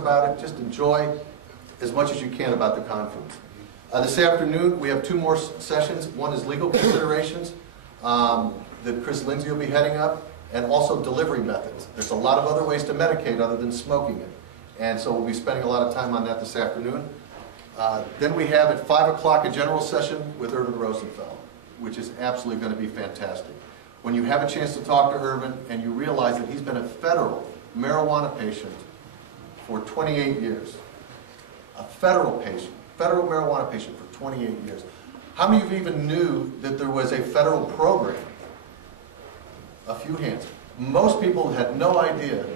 about it. Just enjoy as much as you can about the conference. This afternoon, we have 2 more sessions. One is legal considerations that Chris Lindsay will be heading up, and also delivery methods. There's a lot of other ways to medicate other than smoking it. And so we'll be spending a lot of time on that this afternoon. Then we have at 5 o'clock a general session with Irvin Rosenfeld, which is absolutely going to be fantastic. When you have a chance to talk to Irvin and you realize that he's been a federal marijuana patient for 28 years, a federal marijuana patient for 28 years. How many of you even knew that there was a federal program? A few hands. Most people had no idea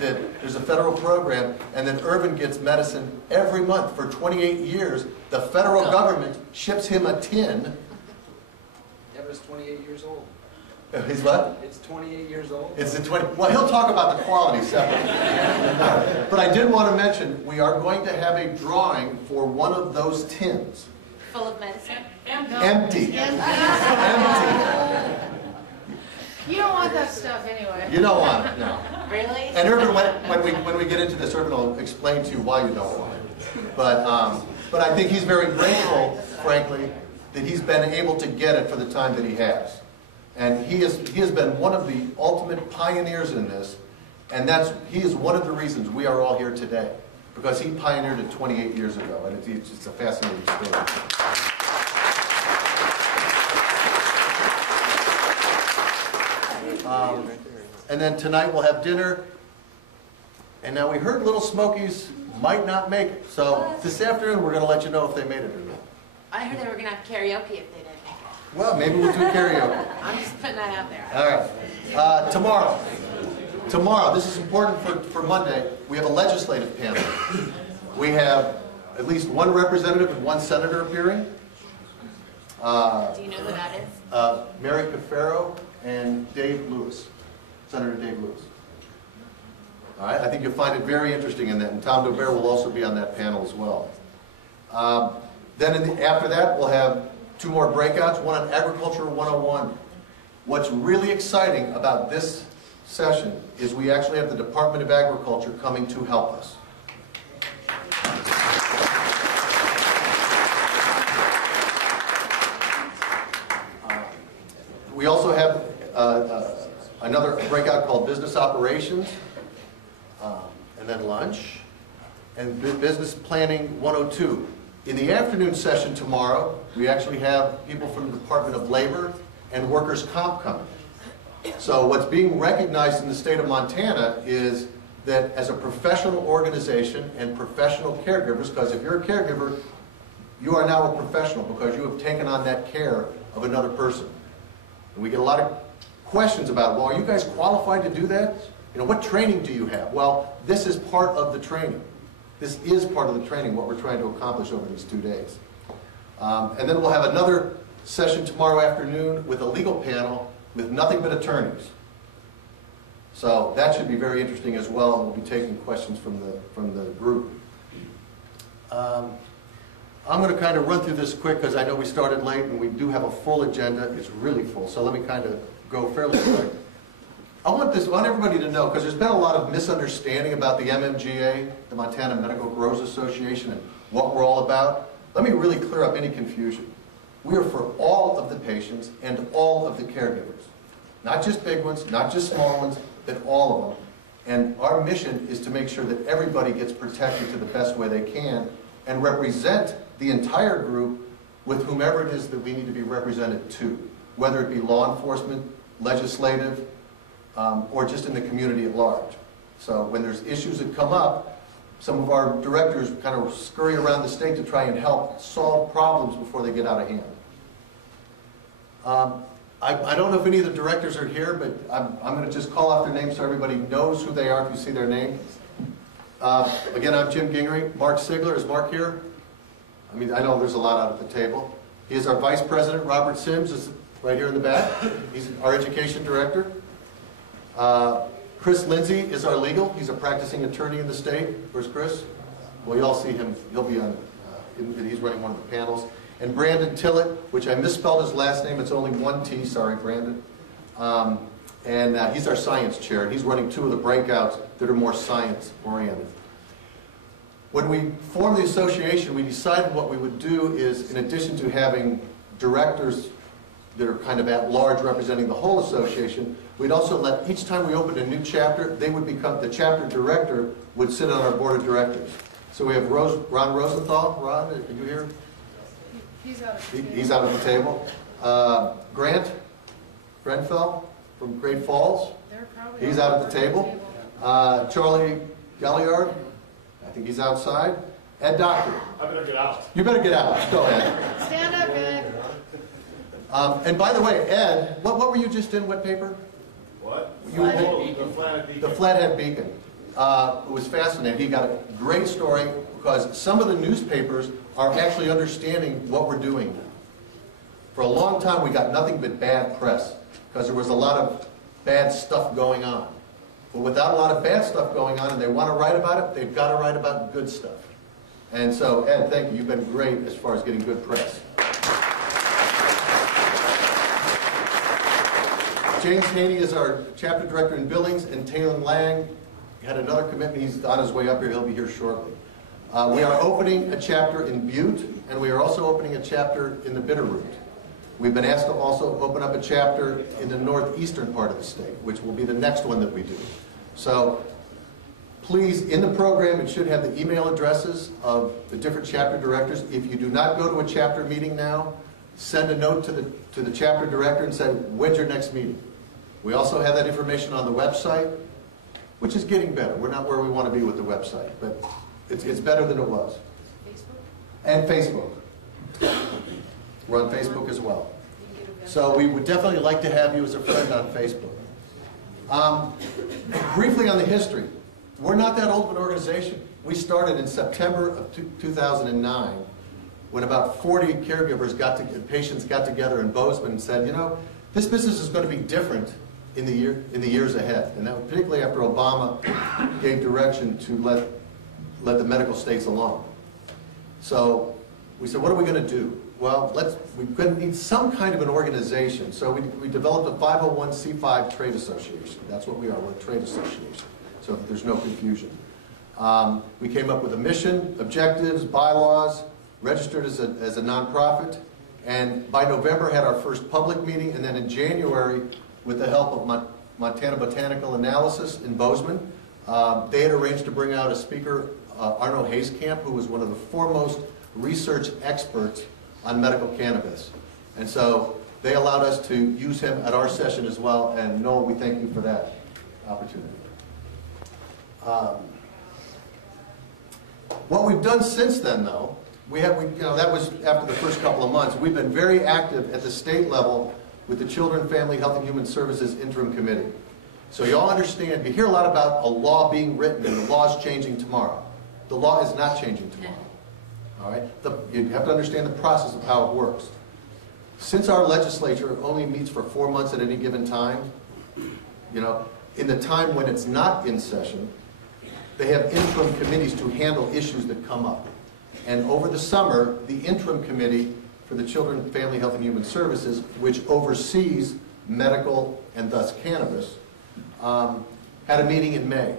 that there's a federal program and that Irvin gets medicine every month for 28 years. The federal government ships him a tin. Deborah's 28 years old. He's what? It's 28 years old. It's a 20. Well, he'll talk about the quality separately. But I did want to mention we are going to have a drawing for one of those tins. Full of medicine? Empty. You don't want that stuff anyway. You don't want it, no. Really? And Irvin, when we get into this, Irvin will explain to you why you don't want it. But I think he's very grateful, frankly, that he's been able to get it for the time that he has. And he has been one of the ultimate pioneers in this, and he is one of the reasons we are all here today, because he pioneered it 28 years ago, and it's just a fascinating story. And then tonight we'll have dinner, and now we heard Little Smokies might not make it, so this afternoon we're going to let you know if they made it or not. I heard they were going to have karaoke if they didn't make it. Well, maybe we'll do karaoke. I'm just putting that out there. All right. Tomorrow, this is important for Monday, we have a legislative panel. We have at least 1 representative and 1 senator appearing. Do you know who that is? Mary Cafaro and Dave Lewis, Senator Dave Lewis. All right, I think you'll find it very interesting in that, and Tom Dobert will also be on that panel as well. Then after that, we'll have 2 more breakouts, one on Agriculture 101. What's really exciting about this session is we actually have the Department of Agriculture coming to help us. We also have another breakout called Business Operations, and then lunch, and Business Planning 102. In the afternoon session tomorrow, we actually have people from the Department of Labor and Workers' Comp coming. So what's being recognized in the state of Montana is that as a professional organization and professional caregivers, because if you're a caregiver, you are now a professional because you have taken on that care of another person. And we get a lot of questions about, well, are you guys qualified to do that? You know, what training do you have? Well, this is part of the training. This is part of the training, what we're trying to accomplish over these 2 days. And then we'll have another session tomorrow afternoon with a legal panel with nothing but attorneys. So that should be very interesting as well, and we'll be taking questions from the group. I'm going to kind of run through this quick because I know we started late and we do have a full agenda. It's really full, so let me kind of go fairly quick. I want everybody to know, because there's been a lot of misunderstanding about the MMGA, the Montana Medical Growers Association, and what we're all about. Let me really clear up any confusion. We are for all of the patients and all of the caregivers. Not just big ones, not just small ones, but all of them. And our mission is to make sure that everybody gets protected to the best way they can and represent the entire group with whomever it is that we need to be represented to, whether it be law enforcement, legislative, or just in the community at large. So when there's issues that come up, some of our directors kind of scurry around the state to try and help solve problems before they get out of hand. I don't know if any of the directors are here, but I'm going to just call out their names so everybody knows who they are if you see their name. Again, I'm Jim Gingery. Mark Sigler, is Mark here? I mean, I know there's a lot out at the table. He is our Vice President. Robert Sims is right here in the back. He's our Education Director. Chris Lindsay is our legal. He's a practicing attorney in the state. Where's Chris? Well, you all see him. He'll be on, he's running one of the panels. And Brandon Tillett, which I misspelled his last name. It's only 1 T. Sorry, Brandon. He's our science chair. And he's running 2 of the breakouts that are more science-oriented. When we formed the association, we decided what we would do is, in addition to having directors that are kind of at large representing the whole association, we'd also let, each time we opened a new chapter, they would become, the chapter director would sit on our board of directors. So we have Ron Rosenthal. Ron, are you here? He's out of the table. He's out of the table. Grant Grenfell from Great Falls. They're probably He's out of the table. Charlie Galliard, I think he's outside. Ed Doctor. I better get out. You better get out. Go ahead. Stand up, Ed. And by the way, Ed, what were you just in? What paper? What? You The Flathead Beacon. The Flathead Beacon. It was fascinating. He got a great story because some of the newspapers are actually understanding what we're doing now. For a long time, we got nothing but bad press because there was a lot of bad stuff going on. But without a lot of bad stuff going on and they want to write about it, they've got to write about good stuff. And so, Ed, thank you. You've been great as far as getting good press. James Haney is our chapter director in Billings, and Taylor Lang had another commitment. He's on his way up here. He'll be here shortly. We are opening a chapter in Butte, and we are also opening a chapter in the Bitterroot. We've been asked to also open up a chapter in the northeastern part of the state, which will be the next one that we do. So please, in the program, it should have the email addresses of the different chapter directors. If you do not go to a chapter meeting now, send a note to the chapter director and say, when's your next meeting? We also have that information on the website, which is getting better. We're not where we want to be with the website, but it's better than it was. Facebook? And Facebook. We're on Facebook as well. So we would definitely like to have you as a friend on Facebook. Briefly on the history. We're not that old of an organization. We started in September of 2009 when about 40 caregivers patients got together in Bozeman and said, you know, this business is going to be different in the years ahead. And that was particularly after Obama gave direction to let the medical states alone. So we said, what are we going to do? Well, we're going to need some kind of an organization. So we developed a 501c5 trade association. That's what we are. We're a trade association. So that there's no confusion. We came up with a mission, objectives, bylaws, registered as a nonprofit, and by November had our first public meeting, and then in January, with the help of Montana Botanical Analysis in Bozeman, they had arranged to bring out a speaker, Arno Hayskamp, who was one of the foremost research experts on medical cannabis. And so they allowed us to use him at our session as well, and Noel, we thank you for that opportunity. What we've done since then, though, that was after the first couple of months. We've been very active at the state level with the Children, Family, Health and Human Services Interim Committee. So you all understand, you hear a lot about a law being written and the law's changing tomorrow. The law is not changing tomorrow. All right? You have to understand the process of how it works. Since our legislature only meets for 4 months at any given time, you know, in the time when it's not in session, they have interim committees to handle issues that come up. And over the summer, the interim committee for the Children, Family, Health and Human Services, which oversees medical and thus cannabis, had a meeting in May.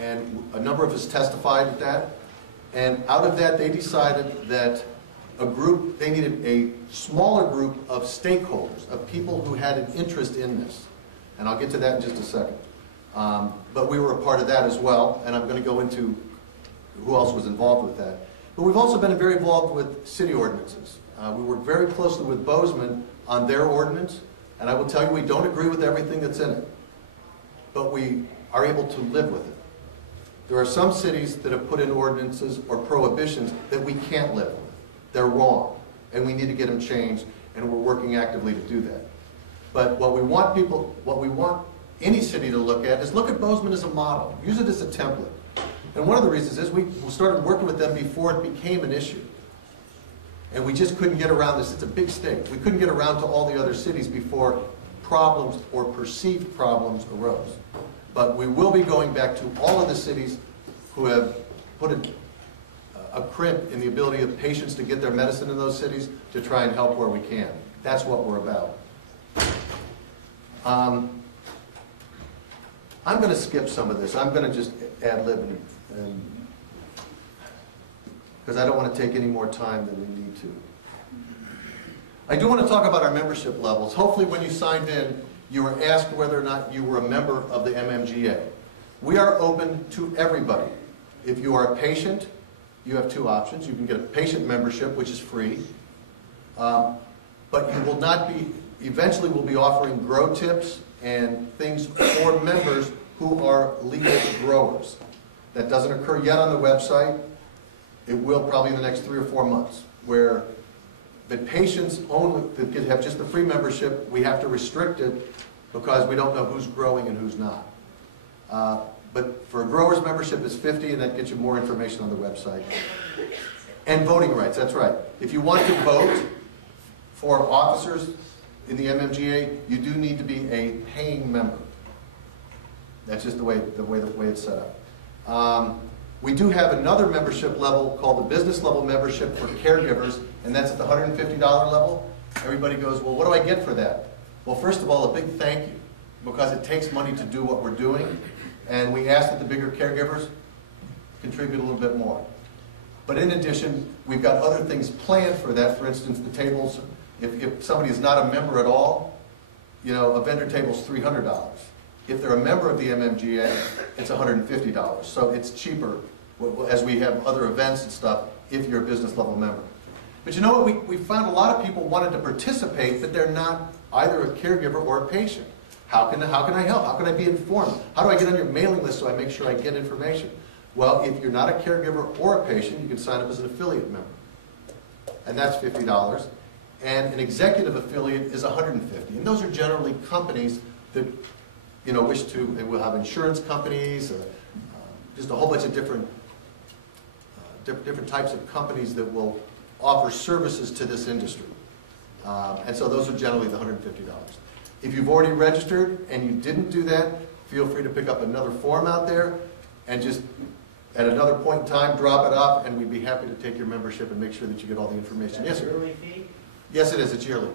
And a number of us testified at that. And out of that, they decided that they needed a smaller group of stakeholders, of people who had an interest in this. And I'll get to that in just a second. But we were a part of that as well, and I'm going to go into who else was involved with that. But we've also been very involved with city ordinances. We work very closely with Bozeman on their ordinance, and I will tell you we don't agree with everything that's in it, but we are able to live with it. There are some cities that have put in ordinances or prohibitions that we can't live with. They're wrong, and we need to get them changed, and we're working actively to do that. But what we want any city to look at is look at Bozeman as a model. Use it as a template. And one of the reasons is we started working with them before it became an issue. And we just couldn't get around this. It's a big state. We couldn't get around to all the other cities before problems or perceived problems arose. But we will be going back to all of the cities who have put a crimp in the ability of patients to get their medicine in those cities to try and help where we can. That's what we're about. I'm going to skip some of this. I'm going to just ad-lib and because I don't want to take any more time than we need to. I do want to talk about our membership levels. Hopefully when you signed in, you were asked whether or not you were a member of the MMGA. We are open to everybody. If you are a patient, you have two options. You can get a patient membership, which is free, but you will not be, eventually we'll be offering grow tips and things for members who are legal growers. That doesn't occur yet on the website. It will probably in the next 3 or 4 months, where the patients only that can have just the free membership, we have to restrict it because we don't know who's growing and who's not. But for a grower's membership is $50, and that gets you more information on the website. And voting rights, that's right. If you want to vote for officers in the MMGA, you do need to be a paying member. That's just the way it's set up. We do have another membership level called the business level membership for caregivers, and that's at the $150 level. Everybody goes, well, what do I get for that? Well, first of all, a big thank you, because it takes money to do what we're doing, and we ask that the bigger caregivers contribute a little bit more. But in addition, we've got other things planned for that. For instance, the tables, if somebody is not a member at all, you know, a vendor table is $300. If they're a member of the MMGA, it's $150. So it's cheaper as we have other events and stuff if you're a business level member. But you know what? We found a lot of people wanted to participate, but they're not either a caregiver or a patient. How can I help? How can I be informed? How do I get on your mailing list so I make sure I get information? Well, if you're not a caregiver or a patient, you can sign up as an affiliate member. And that's $50. And an executive affiliate is $150. And those are generally companies that, you know, wish to, and we'll have insurance companies, just a whole bunch of different types of companies that will offer services to this industry. And so those are generally the $150. If you've already registered and you didn't do that, feel free to pick up another form out there and just at another point in time drop it off, and we'd be happy to take your membership and make sure that you get all the information. Yes, sir? Yearly fee? Yes, it is. It's yearly.